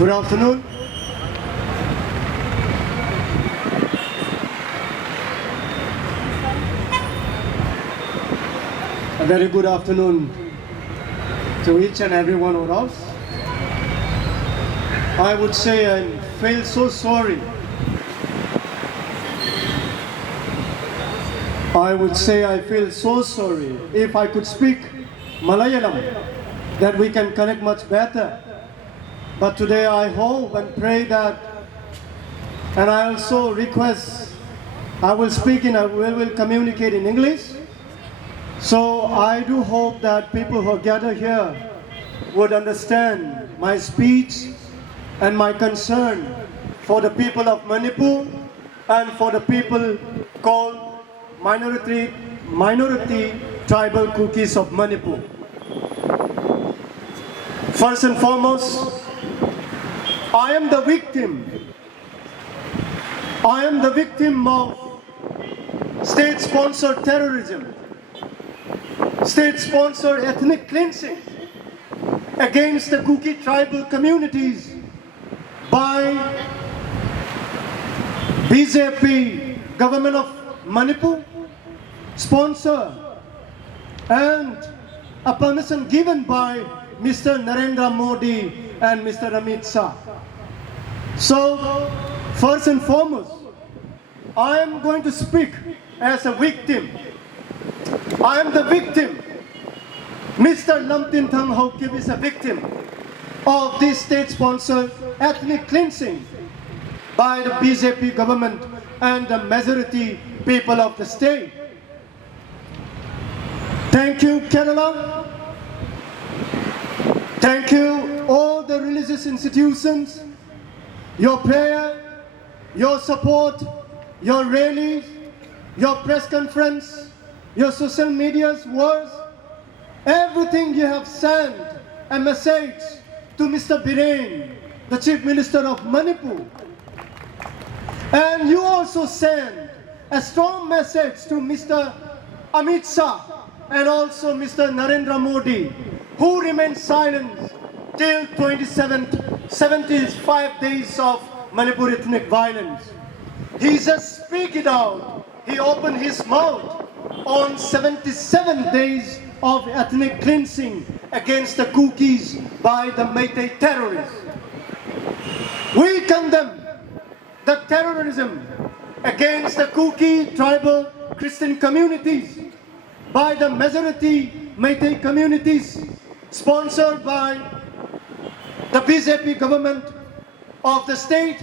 Good afternoon. A very good afternoon to each and every one of us. I would say I feel so sorry. I would say I feel so sorry. If I could speak Malayalam, that we can connect much better. But today I hope and pray that, and I also request, I will communicate in English. So I do hope that people who gather here would understand my speech and my concern for the people of Manipur and for the people called minority tribal Kukis of Manipur. First and foremost, I am the victim. I am the victim of state-sponsored terrorism, state-sponsored ethnic cleansing against the Kuki tribal communities by BJP government of Manipur, sponsor and a permission given by Mr. Narendra Modi and Mr. Amit Shah. So, first and foremost, I am going to speak as a victim. I am the victim. Mr. Lamtin Thang Haokip is a victim of this state-sponsored ethnic cleansing by the BJP government and the majority people of the state. Thank you, Kerala. Thank you, all the religious institutions, your prayer, your support, your rallies, your press conference, your social media's words, everything you have sent a message to Mr. Biren, the Chief Minister of Manipur. And you also sent a strong message to Mr. Amit Shah and also Mr. Narendra Modi, who remained silent till 75 days of Manipur ethnic violence. He just speak it out. He opened his mouth on 77 days of ethnic cleansing against the Kukis by the Meitei terrorists. We condemn the terrorism against the Kuki tribal Christian communities by the majority Meitei communities, sponsored by the BJP government of the state,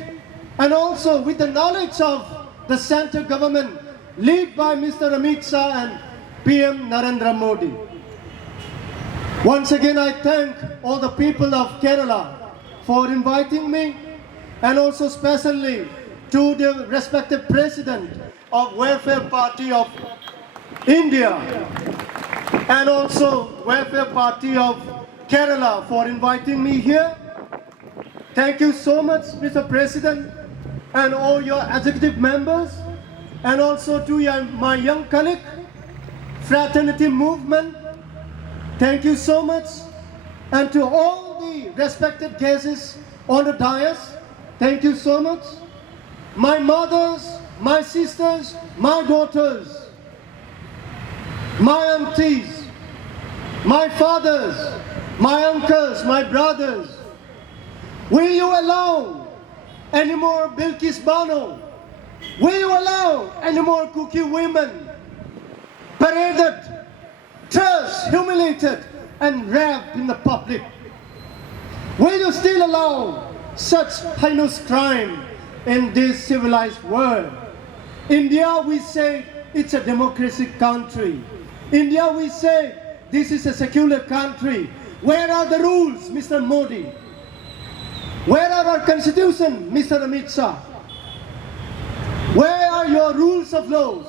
and also with the knowledge of the central government led by Mr. Amit Shah and PM Narendra Modi. Once again, I thank all the people of Kerala for inviting me, and also especially to the respective president of Welfare Party of India and also Welfare Party of Kerala for inviting me here. Thank you so much, Mr. President, and all your executive members, and also to my young colleague, Fraternity Movement. Thank you so much. And to all the respected guests on the dais, thank you so much. My mothers, my sisters, my daughters, my aunties, my fathers, my uncles, my brothers, will you allow any more Bilkis Bano? Will you allow any more Kuki women paraded, trussed, humiliated, and raped in the public? Will you still allow such heinous crime in this civilized world? India, we say, it's a democratic country. India, we say, this is a secular country. Where are the rules, Mr. Modi? Where are our constitution, Mr. Amit Shah? Where are your rules of laws?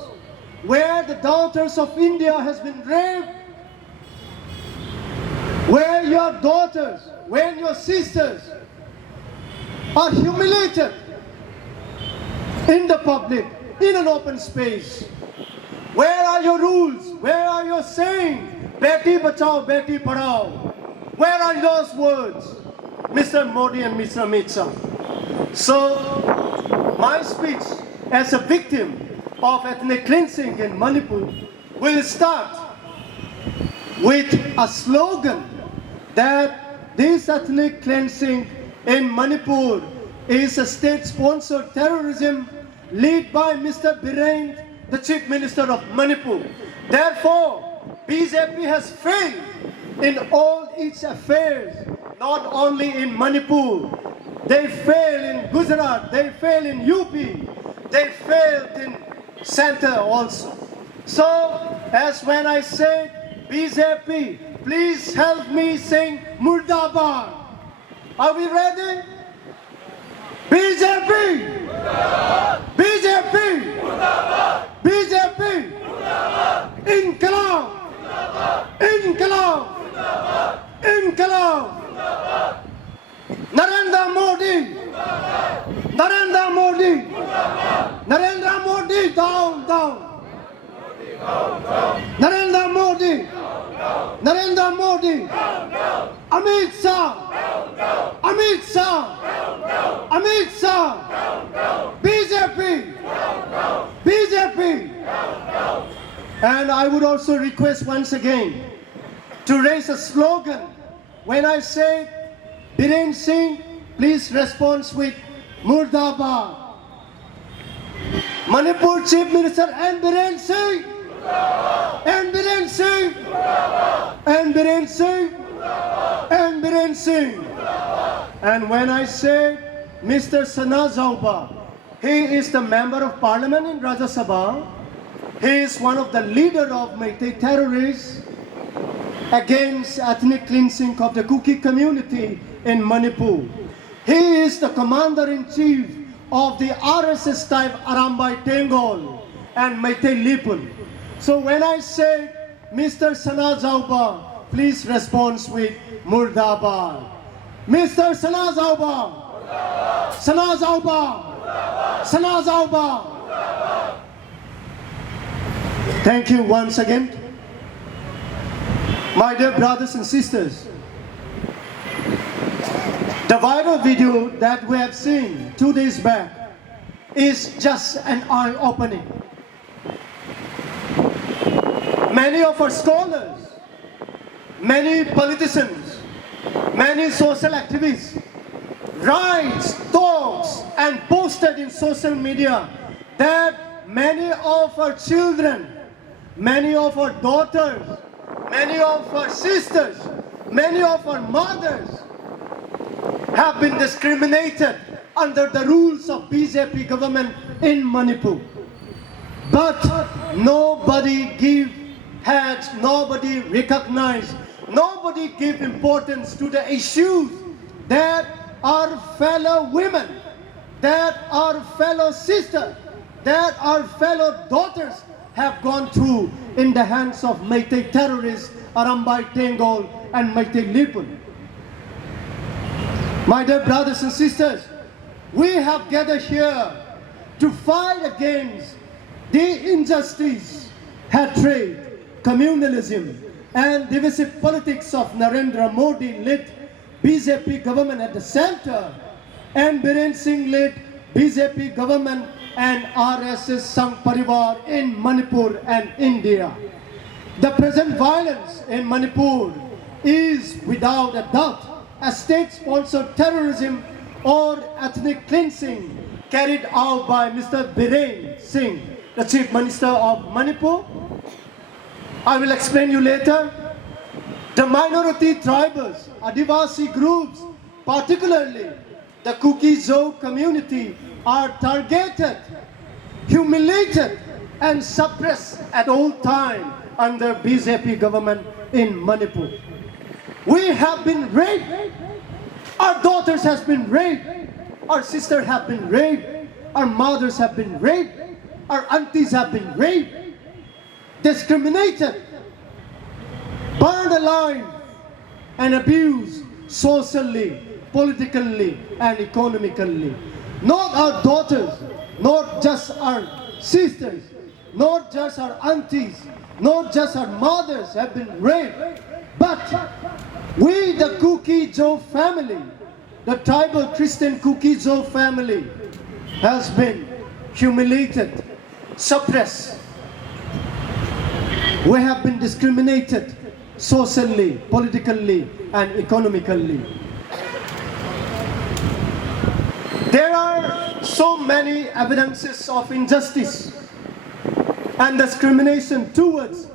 Where the daughters of India has been raped? Where your daughters, where your sisters are humiliated in the public, in an open space? Where are your rules? Where are your saying, Beti Bachao, Beti Padhao? Where are those words? Mr. Modi and Mr. Amit Shah. So, my speech as a victim of ethnic cleansing in Manipur will start with a slogan that this ethnic cleansing in Manipur is a state-sponsored terrorism led by Mr. Biren, the Chief Minister of Manipur. Therefore, BJP has failed in all its affairs, not only in Manipur. They failed in Gujarat, they failed in UP, they failed in center also. So, as when I say BJP, please help me sing Murdabad. Are we ready? BJP! BJP! BJP! Inqilab! Inqilab! Inqilab! Narendra Modi! Narendra Modi! Narendra Modi, down, down! Narendra Modi! Narendra Modi! Amit Shah! Amit Shah! Amit Shah! BJP! BJP! And I would also request once again to raise a slogan. When I say Biren Singh, please respond with Murdabad. Manipur Chief Minister and Biren Singh. And Biren Singh. And Biren Singh. And Biren Singh. And when I say Mr. Sana Zauba, he is the member of parliament in Rajya Sabha. He is one of the leader of Meitei terrorists against ethnic cleansing of the Kuki community in Manipur. He is the commander-in-chief of the RSS type Arambai Tengol and Meitei Lipun. So when I say Mr. Sana Zauba, please respond with Murdabad. Mr. Sana Zauba! Sana Zauba! Sana Zauba! Thank you once again. My dear brothers and sisters, the viral video that we have seen 2 days back is just an eye-opening. Many of our scholars, many politicians, many social activists writes, talks and posted in social media that many of our children, many of our daughters, many of our sisters, many of our mothers have been discriminated under the rules of BJP government in Manipur. But nobody give heads, nobody recognize, nobody give importance to the issues that our fellow women, that our fellow sisters, that our fellow daughters have gone through in the hands of Meitei terrorists, Arambai Tengol and Meitei Lipun. My dear brothers and sisters, we have gathered here to fight against the injustice, hatred, communalism and divisive politics of Narendra Modi-led BJP government at the center and Biren Singh-led BJP government and RSS Sangh Parivar in Manipur and India. The present violence in Manipur is without a doubt a state-sponsored terrorism or ethnic cleansing carried out by Mr. Biren Singh, the Chief Minister of Manipur. I will explain you later. The minority tribals, Adivasi groups, particularly the Kuki-Zo community, are targeted, humiliated and suppressed at all times under BJP government in Manipur. We have been raped. Our daughters have been raped. Our sisters have been raped. Our mothers have been raped. Our aunties have been raped, discriminated, burned alive, and abused socially, politically, and economically. Not our daughters, not just our sisters, not just our aunties, not just our mothers have been raped, but we, the Kuki-Zo family, the tribal Christian Kuki-Zo family has been humiliated, suppressed. We have been discriminated socially, politically, and economically. There are so many evidences of injustice and discrimination towards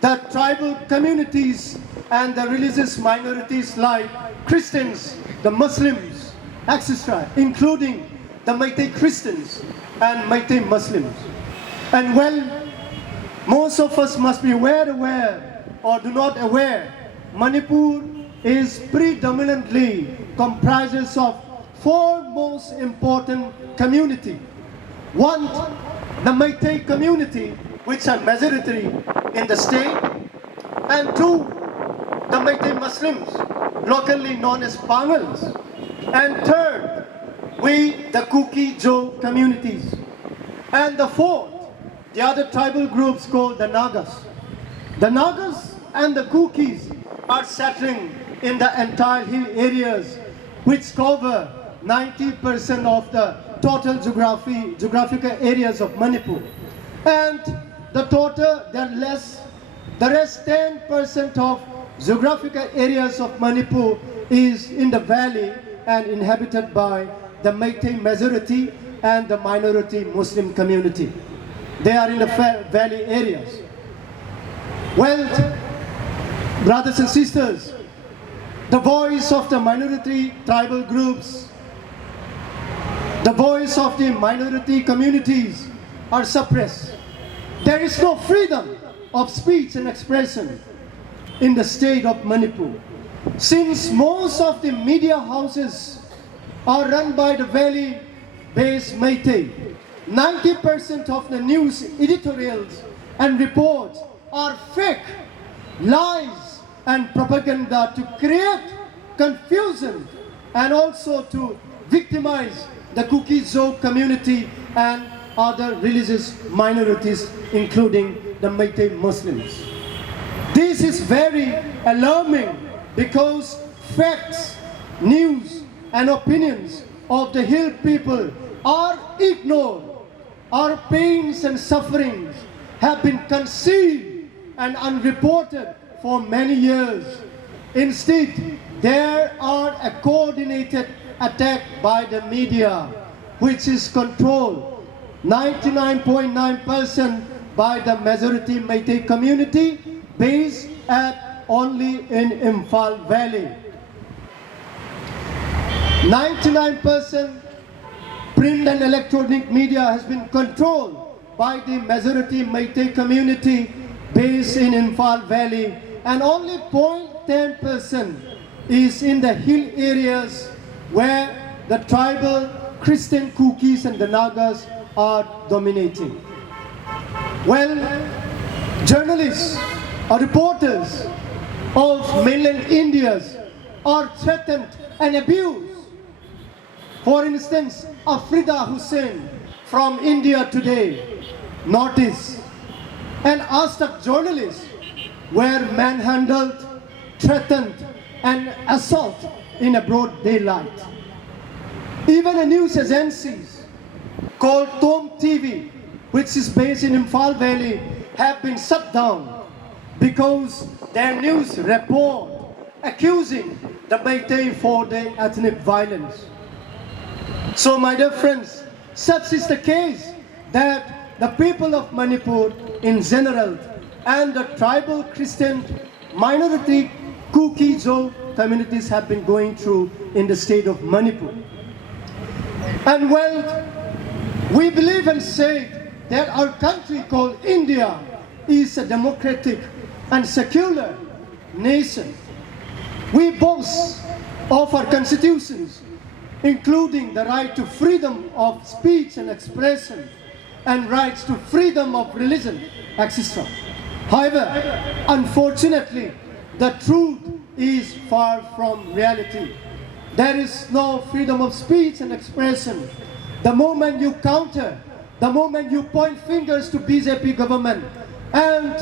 the tribal communities and the religious minorities like Christians, the Muslims, etc., including the Meitei Christians and Meitei Muslims. And well, most of us must be aware or do not aware, Manipur is predominantly comprises of four most important community. One, the Meitei community, which are majority in the state, and two, the Meitei Muslims, locally known as Pangals, and third, we, the Kuki-Zo communities, and the fourth, the other tribal groups called the Nagas. The Nagas and the Kukis are settling in the entire hill areas, which cover 90% of the total geographical areas of Manipur. And the rest 10% of geographical areas of Manipur is in the valley and inhabited by the Meitei majority and the minority Muslim community. They are in the valley areas. Well, brothers and sisters, the voice of the minority tribal groups, the voice of the minority communities are suppressed. There is no freedom of speech and expression in the state of Manipur. Since most of the media houses are run by the valley-based Meitei, 90% of the news editorials and reports are fake, lies and propaganda to create confusion and also to victimize the Kuki-Zo community and other religious minorities, including the Meitei Muslims. This is very alarming because facts, news and opinions of the hill people are ignored. Our pains and sufferings have been concealed and unreported for many years. Instead, there are a coordinated attack by the media, which is controlled 99.9% by the majority Meitei community based at only in Imphal Valley. 99% print and electronic media has been controlled by the majority Meitei community based in Imphal Valley, and only 0.10% is in the hill areas where the tribal Christian Kukis and the Nagas are dominating. Well, journalists or reporters of mainland India are threatened and abused. For instance, Afrida Hussain from India Today noticed and Ask journalists were manhandled, threatened and assaulted in a broad daylight. Even a news agency called Tom TV, which is based in Imphal Valley, have been shut down because their news report accusing the Meitei for their ethnic violence. So my dear friends, such is the case that the people of Manipur in general and the tribal Christian minority Kuki-Zo communities have been going through in the state of Manipur. And well, we believe and say that our country called India is a democratic and secular nation. We boast of our constitutions, including the right to freedom of speech and expression and rights to freedom of religion, etc. However, unfortunately, the truth is far from reality. There is no freedom of speech and expression. The moment you counter, the moment you point fingers to BJP government, and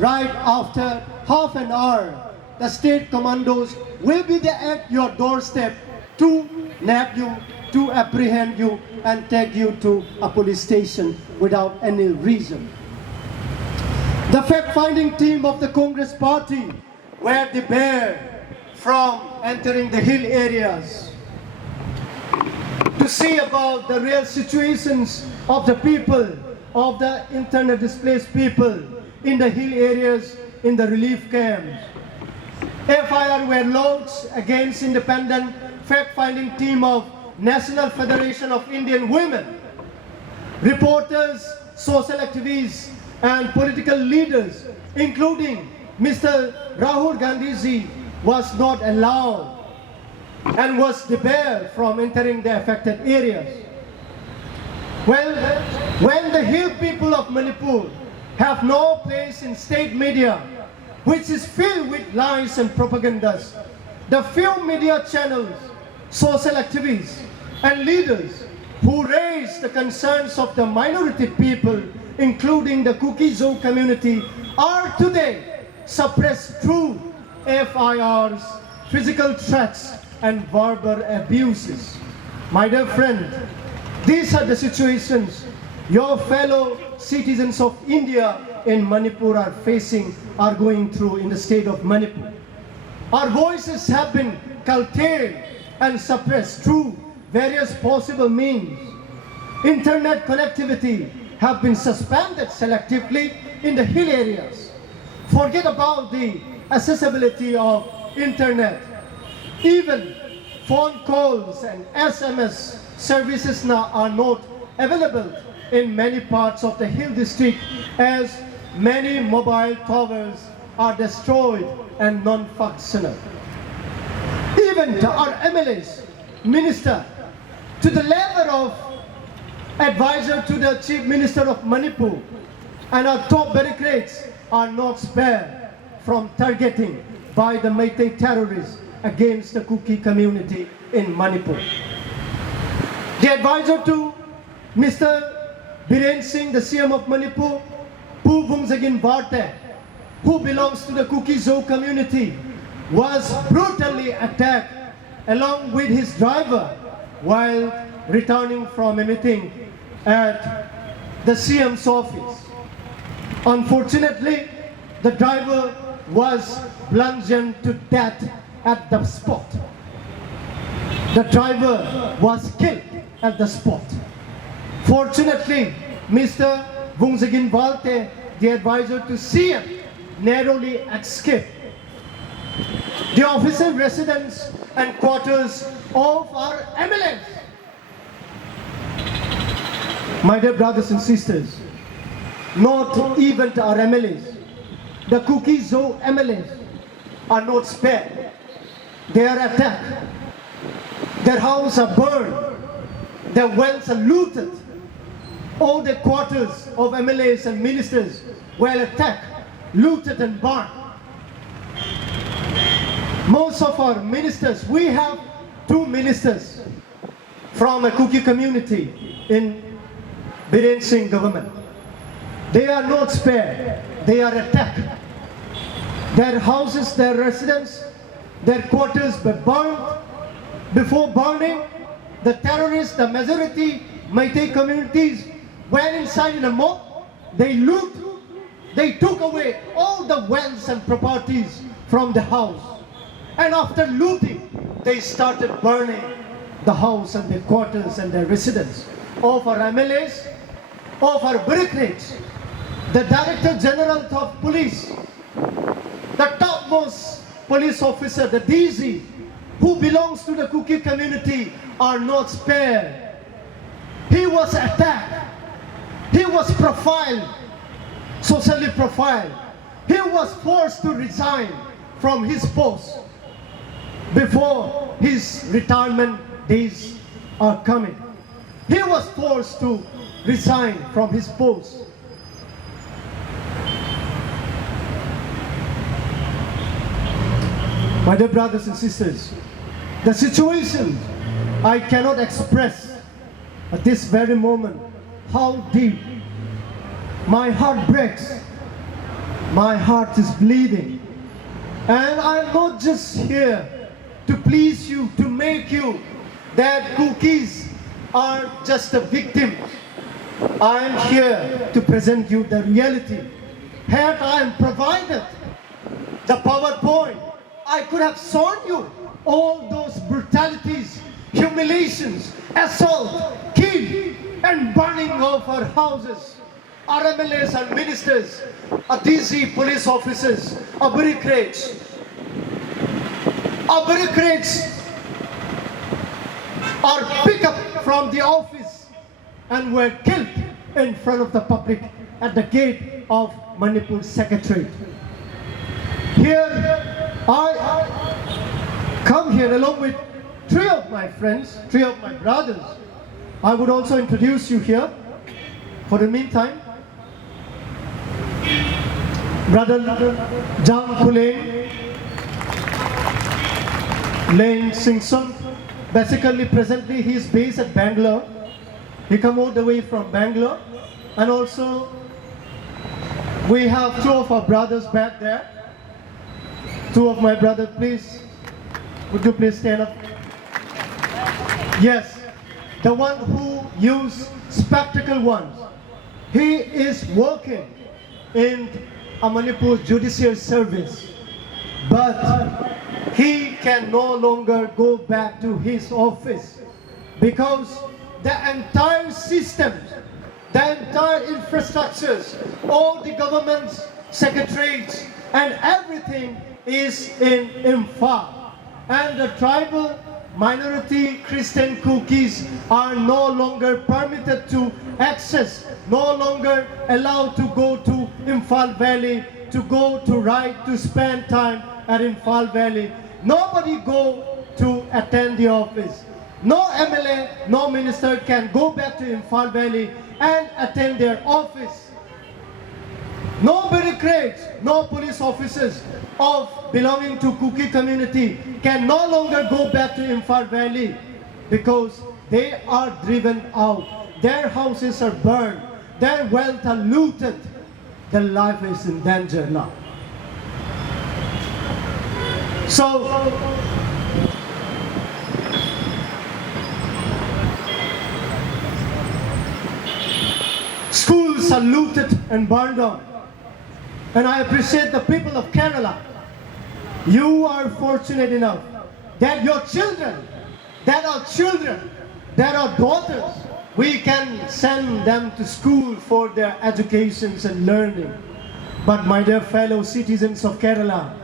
right after half an hour, the state commandos will be there at your doorstep to nab you, to apprehend you, and take you to a police station without any reason. The fact-finding team of the Congress Party were debarred from entering the hill areas to see about the real situations of the people, of the internet displaced people in the hill areas, in the relief camps. FIR were lodged against independent fact-finding team of National Federation of Indian Women. Reporters, social activists, and political leaders, including Mr. Rahul Gandhi ji, was not allowed and was debarred from entering the affected areas. Well, when the hill people of Manipur have no place in state media, which is filled with lies and propagandas, the few media channels, social activists, and leaders who raise the concerns of the minority people, including the Kuki-Zo community, are today suppressed through FIRs, physical threats, and verbal abuses. My dear friend, these are the situations your fellow citizens of India in Manipur are facing, are going through in the state of Manipur. Our voices have been curtailed and suppressed through various possible means. Internet connectivity have been suspended selectively in the hill areas. Forget about the accessibility of internet. Even phone calls and SMS services now are not available in many parts of the hill district, as many mobile towers are destroyed and non-functional. Even our MLAs, minister, to the level of advisor to the Chief Minister of Manipur, and our top bureaucrats are not spared from targeting by the Meitei terrorists against the Kuki community in Manipur. The advisor to Mr. Biren Singh, the CM of Manipur, Pu Vungsagin Barte, who belongs to the Kuki-Zo community, was brutally attacked along with his driver while returning from a meeting at the CM's office. Unfortunately, the driver was bludgeoned to death at the spot. The driver was killed at the spot. Fortunately, Mr. Vungsagin Balte, the advisor to CM, narrowly escaped. The officer residence and quarters of our MLAs. My dear brothers and sisters, not even our MLAs, the Kuki-Zo MLAs are not spared. They are attacked. Their houses are burned. Their wells are looted. All the quarters of MLAs and ministers were attacked, looted and burned. Most of our ministers, we have 2 ministers from a Kuki community in Biren Singh government. They are not spared. They are attacked. Their houses, their residence, their quarters were burned. Before burning, the terrorists, the majority Meitei communities, were inside in a mob. They looted. They took away all the wealth and properties from the house. And after looting, they started burning the house and their quarters and their residence of our MLAs, of our bureaucrats, the Director General of Police, the topmost police officer, the DG, who belongs to the Kuki community, are not spared. He was attacked. He was profiled, socially profiled. He was forced to resign from his post before his retirement days are coming. He was forced to resign from his post. My dear brothers and sisters, the situation I cannot express at this very moment how deep. My heart breaks. My heart is bleeding. And I'm not just here to please you, to make you that cookies are just a victim. I am here to present you the reality. Had I provided the PowerPoint, I could have shown you all those brutalities, humiliations, assault, kill, and burning of our houses. Our MLAs and ministers, our DC police officers, our bureaucrats. Our bureaucrats are picked up from the office and were killed in front of the public at the gate of Manipur Secretariat. Here, I come here along with three of my friends, three of my brothers. I would also introduce you here. For the meantime, Brother Jang Kuleng, Lane Singson. Basically, presently he is based at Bangalore. He come all the way from Bangalore. And also, we have two of our brothers back there. Two of my brothers, please. Would you please stand up? Yes, the one who used spectacle ones. He is working in a Manipur judicial service, but he can no longer go back to his office because the entire system, the entire infrastructures, all the government's secretariats and everything is in Imphal. And the tribal minority Christian cookies are no longer permitted to access, no longer allowed to go to Imphal Valley, to go to ride, to spend time at Imphal Valley. Nobody go to attend the office. No MLA, no minister can go back to Imphal Valley and attend their office. No bureaucrats, no police officers of belonging to Kuki community can no longer go back to Imphal Valley because they are driven out. Their houses are burned. Their wealth are looted. Their life is in danger now. So, schools are looted and burned down. And I appreciate the people of Kerala. You are fortunate enough that your children, that are daughters, we can send them to school for their educations and learning. But my dear fellow citizens of Kerala,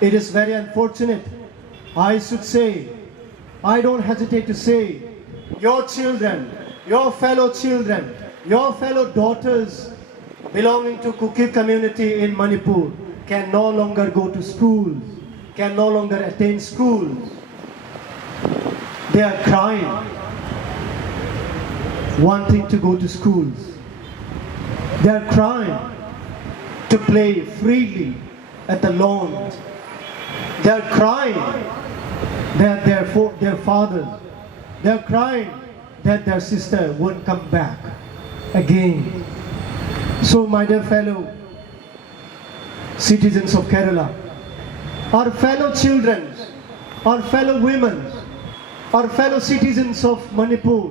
it is very unfortunate. I should say, I don't hesitate to say, your children, your fellow daughters belonging to Kuki community in Manipur can no longer go to schools, can no longer attend schools. They are crying, wanting to go to schools. They are crying to play freely at the lawn. They are crying that their fathers, they are crying that their sister won't come back again. So my dear fellow citizens of Kerala, our fellow children, our fellow women, our fellow citizens of Manipur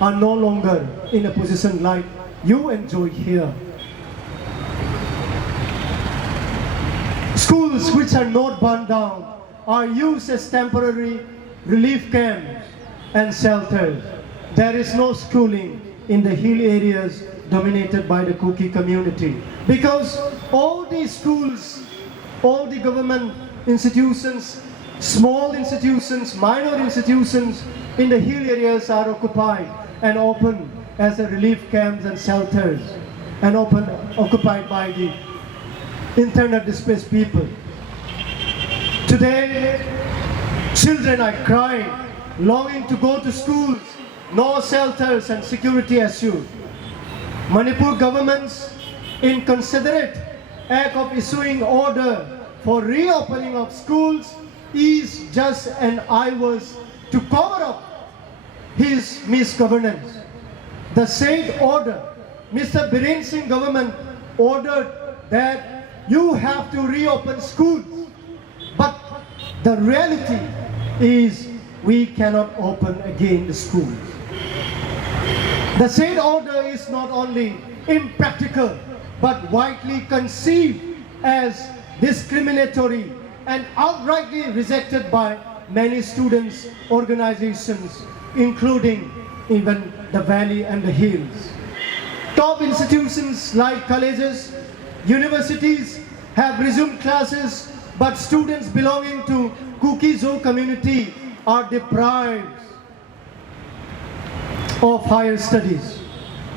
are no longer in a position like you enjoy here. Schools which are not burned down are used as temporary relief camps and shelters. There is no schooling in the hill areas dominated by the Kuki community because all these schools, all the government institutions, small institutions, minor institutions in the hill areas are occupied and open as a relief camps and shelters and occupied by the internally displaced people. Today, children are crying, longing to go to schools, no shelters and security assured. Manipur government's inconsiderate act of issuing order for reopening of schools is just an eyewitness to cover up his misgovernance. The said order, Mr. Biren Singh government ordered that you have to reopen schools. But the reality is we cannot open again the schools. The said order is not only impractical, but widely conceived as discriminatory and outrightly rejected by many students' organizations, including even the Valley and the Hills. Top institutions like colleges, universities have resumed classes, but students belonging to Kuki-Zo community are deprived of higher studies.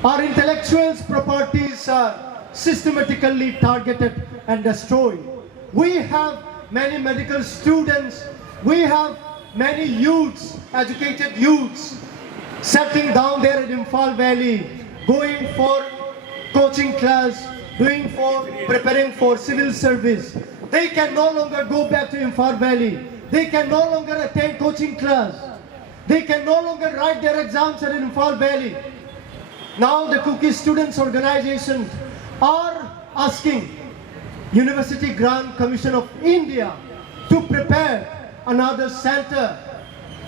Our intellectuals' properties are systematically targeted and destroyed. We have many medical students, we have many youths, educated youths, settling down there in Imphal Valley, going for coaching class, preparing for civil service. They can no longer go back to Imphal Valley. They can no longer attend coaching class. They can no longer write their exams at Imphal Valley. Now the Kuki Students Organization are asking University Grant Commission of India to prepare another center,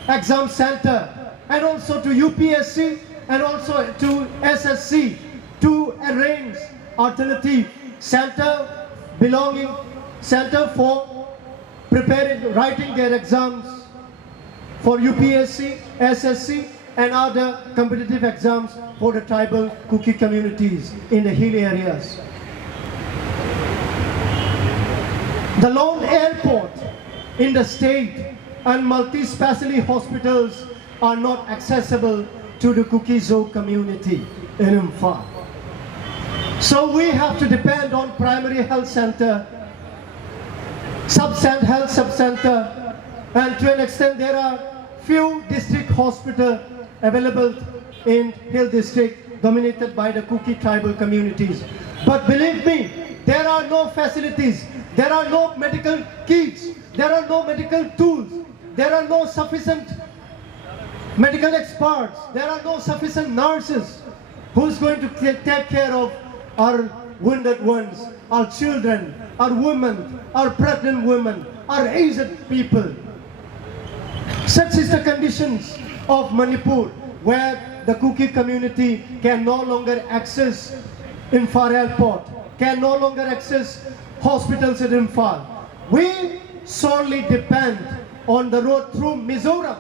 exam center, and also to UPSC and also to SSC to arrange alternative center for preparing, writing their exams for UPSC, SSC, and other competitive exams for the tribal Kuki communities in the hill areas. The lone airport in the state and multi-specialty hospitals are not accessible to the Kuki-Zo community in Imphal. So we have to depend on primary health center, health sub-center, and to an extent there are few district hospitals available in Hill district dominated by the Kuki tribal communities. But believe me, there are no facilities, there are no medical kits, there are no medical tools, there are no sufficient medical experts, there are no sufficient nurses who's going to take care of our wounded ones, our children, our women, our pregnant women, our aged people. Such is the conditions of Manipur, where the Kuki community can no longer access Imphal Airport, can no longer access hospitals in Imphal. We solely depend on the road through Mizoram,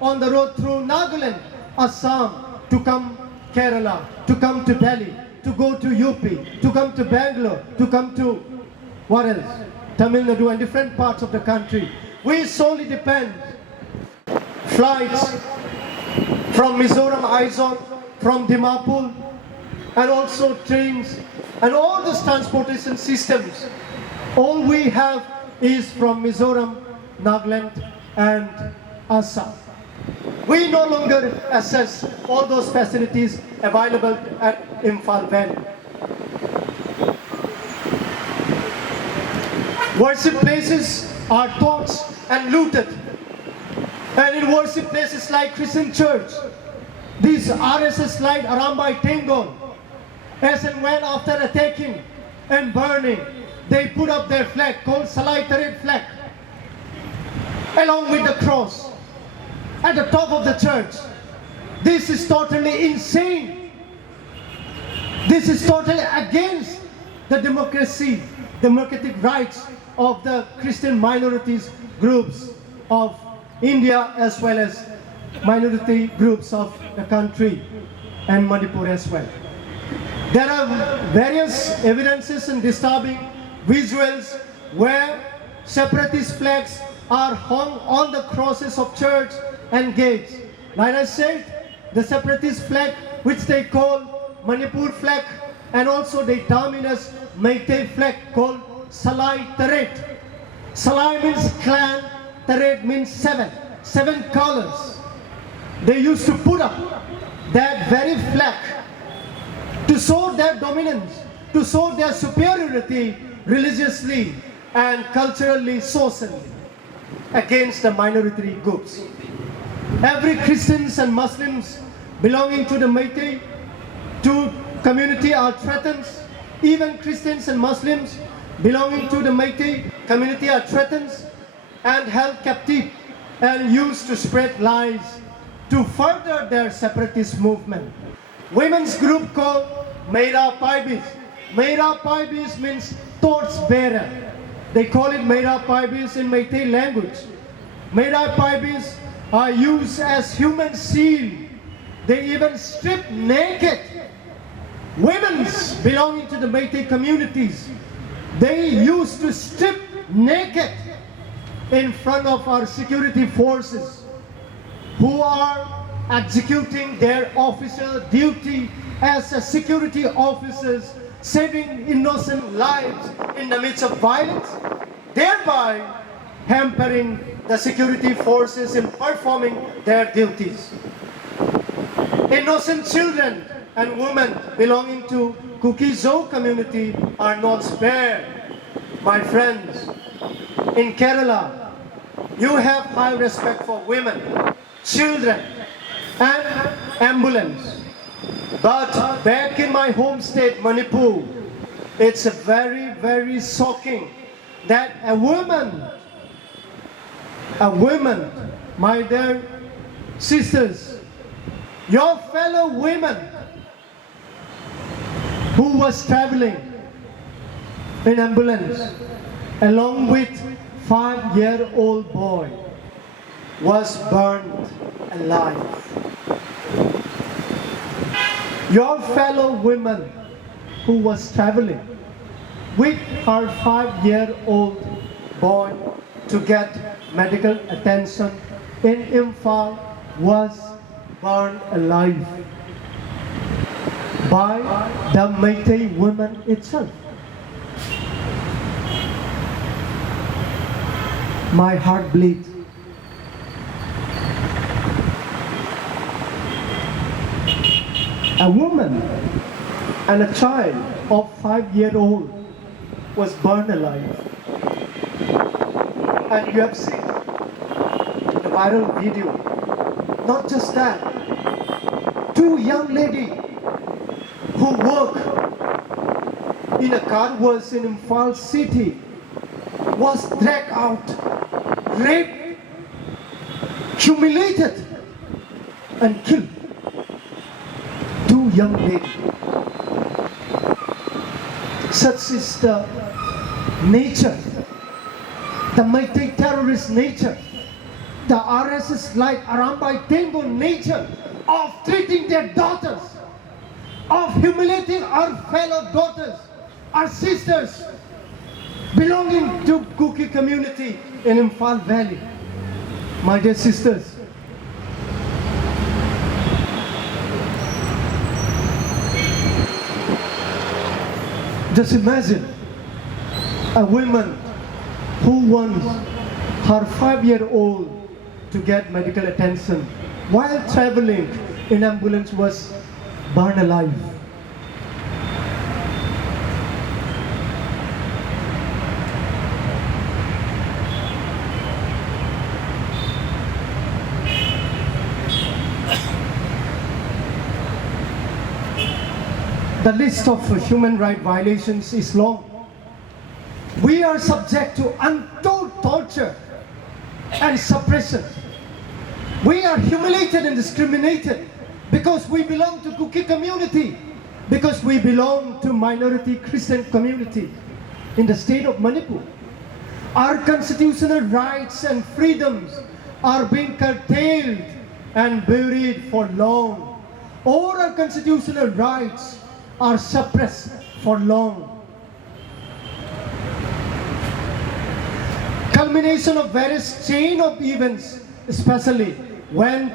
on the road through Nagaland, Assam, to come Kerala, to come to Delhi, to go to UP, to come to Bangalore, to come to, what else? Tamil Nadu and different parts of the country. We solely depend flights from Mizoram, Aizawl, from Dimapur, and also trains, and all those transportation systems. All we have is from Mizoram, Nagaland, and Assam. We no longer access all those facilities available at Imphal Valley. Worship places are torched and looted. And in worship places like Christian Church, these RSS like Arambai Tengon, as and when after attacking and burning, they put up their flag called Salai Tarit flag, along with the cross at the top of the church. This is totally insane. This is totally against the democratic rights of the Christian minorities groups of India, as well as minority groups of the country and Manipur as well. There are various evidences and disturbing visuals where separatist flags are hung on the crosses of church and gates. Like I said, the separatist flag, which they call Manipur flag, and also the terminus Meitei flag called Salai Taret. Salai means clan, Taret means seven colors. They used to put up that very flag to show their dominance, to show their superiority religiously and culturally, socially against the minority groups. Every Christians and Muslims belonging to the Meitei community are threatened. Even Christians and Muslims belonging to the Meitei community are threatened and held captive and used to spread lies to further their separatist movement. Women's group called Meira Paibis. Meira Paibis means torchbearer. They call it Meira Paibis in Meitei language. Meira Paibis are used as human shield. They even strip naked women belonging to the Meitei communities. They used to strip naked in front of our security forces who are executing their official duty as a security officers, saving innocent lives in the midst of violence, thereby hampering the security forces in performing their duties. Innocent children and women belonging to Kuki-Zo community are not spared. My friends, in Kerala, you have high respect for women, children, and ambulance. But back in my home state, Manipur, it's very, very shocking that a woman, my dear sisters, your fellow women who was traveling in ambulance along with 5-year-old boy was burned alive. Your fellow woman who was traveling with her 5-year-old boy to get medical attention in Imphal was burned alive by the Meitei woman itself. My heart bleeds. A woman and a child of 5-year-old was burned alive. And you have seen the viral video. Not just that, 2 young ladies who work in a car wash in Imphal city was dragged out, raped, humiliated, and killed. 2 young ladies. Such is the nature, the Meitei terrorist nature, the RSS like Arambai Tengo nature of treating their daughters, of humiliating our fellow daughters, our sisters belonging to Kuki community in Imphal Valley. My dear sisters, just imagine a woman who wants her 5-year-old to get medical attention while traveling in ambulance was burned alive. The list of human rights violations is long. We are subject to untold torture and suppression. We are humiliated and discriminated because we belong to Kuki community, because we belong to minority Christian community in the state of Manipur. Our constitutional rights and freedoms are being curtailed and buried for long. All our constitutional rights are suppressed for long. Culmination of various chain of events, especially when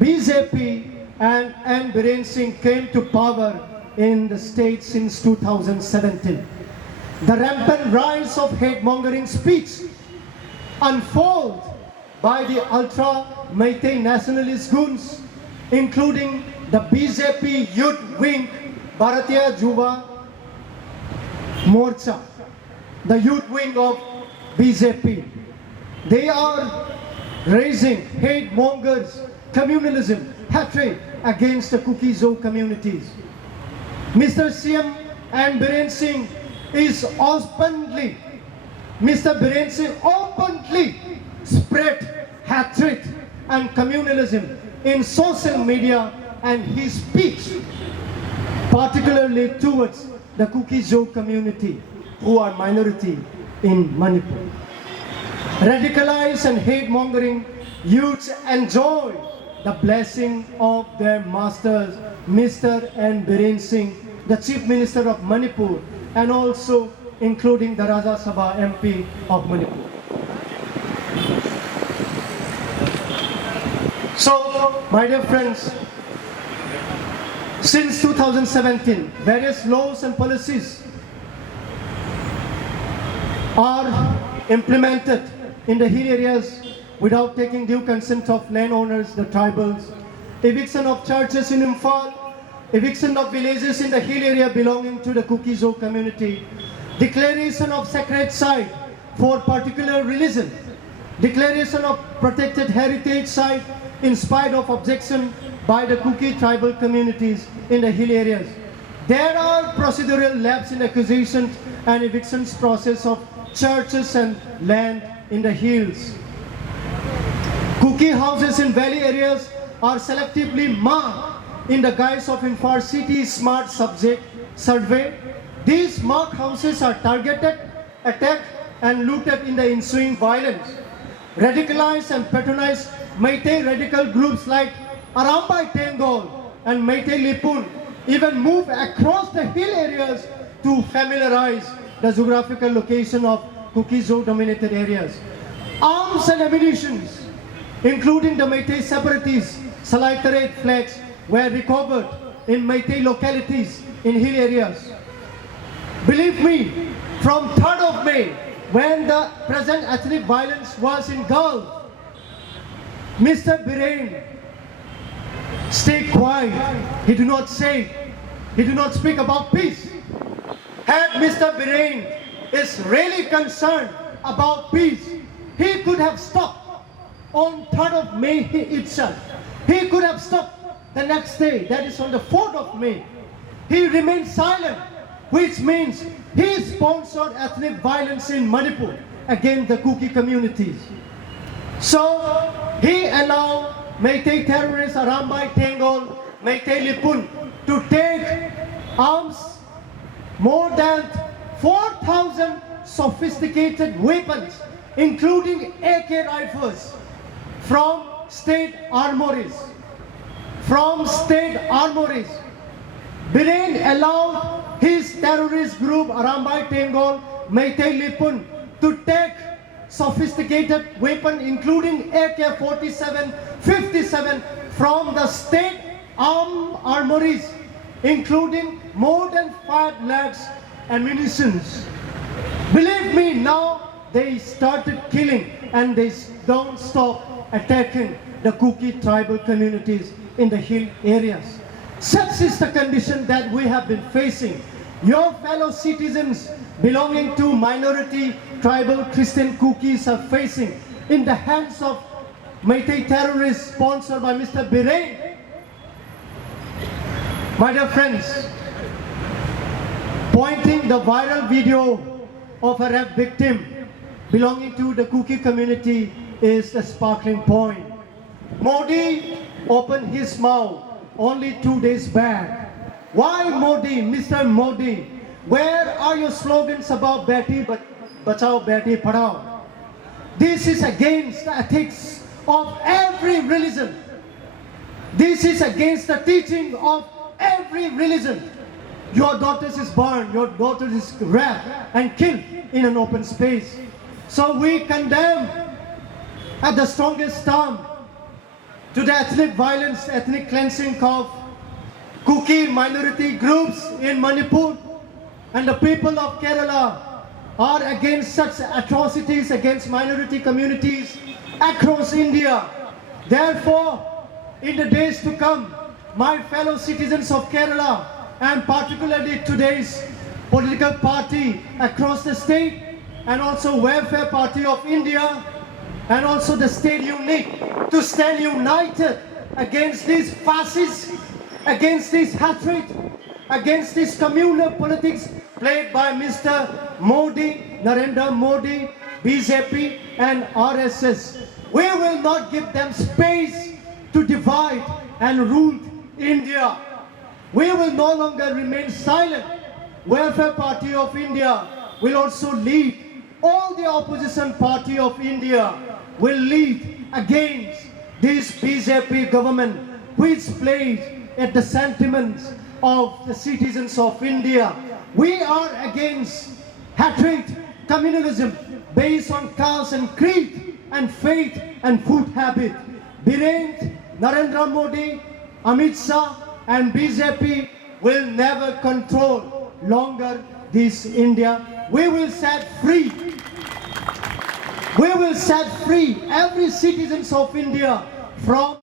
BJP and N. Biren Singh came to power in the state since 2017. The rampant rise of hate-mongering speech unfold by the ultra-Meitei nationalist goons, including the BJP youth wing Bharatiya Yuva Morcha, the youth wing of BJP. They are raising hate mongers, communalism, hatred against the Kuki-Zo communities. Mr. CM and Biren Singh is openly, Mr. Biren Singh openly spread hatred and communalism in social media and his speech, particularly towards the Kuki-Zo community, who are minority in Manipur. Radicalized and hate-mongering youths enjoy the blessing of their masters, Mr. N. Biren Singh, the Chief Minister of Manipur, and also including the Rajya Sabha MP of Manipur. So, my dear friends, since 2017, various laws and policies are implemented in the hill areas without taking due consent of landowners, the tribals, eviction of churches in Imphal, eviction of villages in the hill area belonging to the Kuki-Zo community, declaration of sacred site for particular religion, declaration of protected heritage site in spite of objection by the Kuki tribal communities in the hill areas. There are procedural lapse in acquisitions and evictions process of churches and land in the hills. Kuki houses in valley areas are selectively marked in the guise of Imphal City Smart Subject Survey. These marked houses are targeted, attacked and looted in the ensuing violence. Radicalized and patronized Meitei radical groups like Arambai Tengol and Meitei Lipun even move across the hill areas to familiarize the geographical location of Kuki-Zo dominated areas. Arms and ammunition, including the Meitei separatists, Salai Taret flags were recovered in Meitei localities in hill areas. Believe me, from 3rd of May, when the present ethnic violence was engulfed, Mr. Biren stayed quiet. He did not say, he did not speak about peace. Had Mr. Biren is really concerned about peace, he could have stopped on 3rd of May itself. He could have stopped the next day, that is on the 4th of May. He remained silent, which means he sponsored ethnic violence in Manipur against the Kuki communities. So he allowed Meitei terrorists Arambai Tengol, Meitei Lipun to take arms, more than 4,000 sophisticated weapons, including AK rifles, from state armories. Biren allowed his terrorist group Arambai Tengol, Meitei Lipun to take sophisticated weapons including AK-47, 57 from the state armories, including more than 5 lakhs ammunition. Believe me, now they started killing and they don't stop attacking the Kuki tribal communities in the hill areas. Such is the condition that we have been facing. Your fellow citizens belonging to minority tribal Christian Kukis are facing in the hands of Meitei terrorists sponsored by Mr. Biren. My dear friends, pointing the viral video of a rape victim belonging to the Kuki community is a sparkling point. Modi opened his mouth only 2 days back. Why Modi, Mr. Modi? Where are your slogans about Beti Bachao, Beti Padhao? This is against the ethics of every religion. This is against the teaching of every religion. Your daughters is burned, your daughters is raped and killed in an open space. So we condemn at the strongest term to the ethnic violence, ethnic cleansing of Kuki minority groups in Manipur, and the people of Kerala are against such atrocities against minority communities across India. Therefore, in the days to come, my fellow citizens of Kerala, and particularly today's political party across the state, and also Welfare Party of India, and also the State Unique, to stand united against these fascists, against this hatred, against this communal politics played by Mr. Modi, Narendra Modi, BJP and RSS. We will not give them space to divide and rule India. We will no longer remain silent. Welfare Party of India will also lead. All the opposition party of India will lead against this BJP government, which plays at the sentiments of the citizens of India. We are against hatred, communalism based on caste and creed and faith and food habit. Biren, Narendra Modi, Amit Shah and BJP will never control longer this India. We will set free. We will set free every citizen of India from